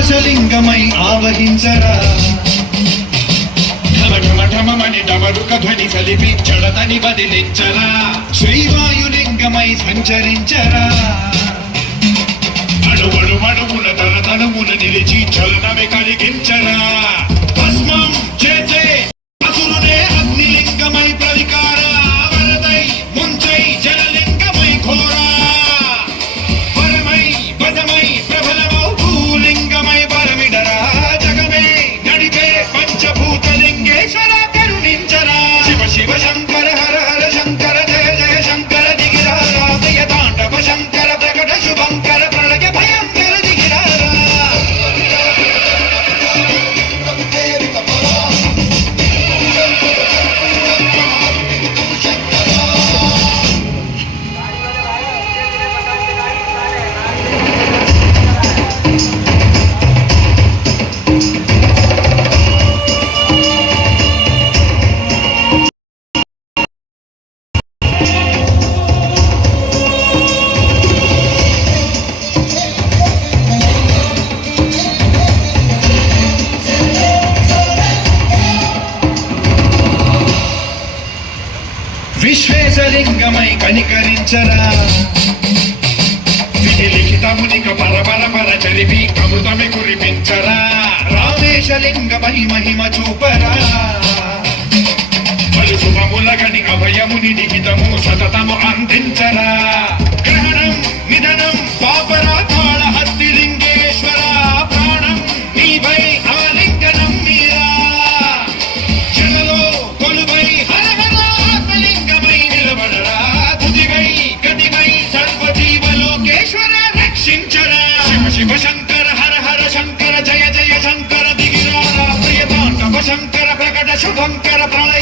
ఆకాశలింగమై ఆవహించరా ఢమఢమఢమని డమరుక ధ్వని సలిపి చడతని బదిలించరా శ్రీవాయులింగమై సంచరించరా అడుగడుమడుమున తలతలమున నిలిచి చలనమే కలిగించరా భస్మం చేసే అసురునే అగ్నిలింగమై ప్రవికార వరదై ముంచై జలలింగమై ఘోరా శివ శంకర హర హర శంకర జయ జయ శంకర దిగిరారా దయ తాండవ శంకర ప్రకట శుభంకర ప్రళయ భయంకర దిగిరారా విశ్వేశలింగమై కనికరించరా విధి లిఖితమునిక పరపర పర చలిపి అమృతమే కురిపించరా రామేశలింగమై మహిమ చూపరా పలు శుభముల గని అభయముని నిహితము సతతము అందించరా గ్రహణం నిధనం పాపరా కాళ హస్తిలింగేశ్వర ప్రాణం నీపై ఆలింగనం మీరా జలలో కొలువై శివ శంకర హర హర శంకర జయ జయ శంకర దిగిరారా ప్రియ తాండవ శంకర ప్రకట శుభంకర ప్రళయ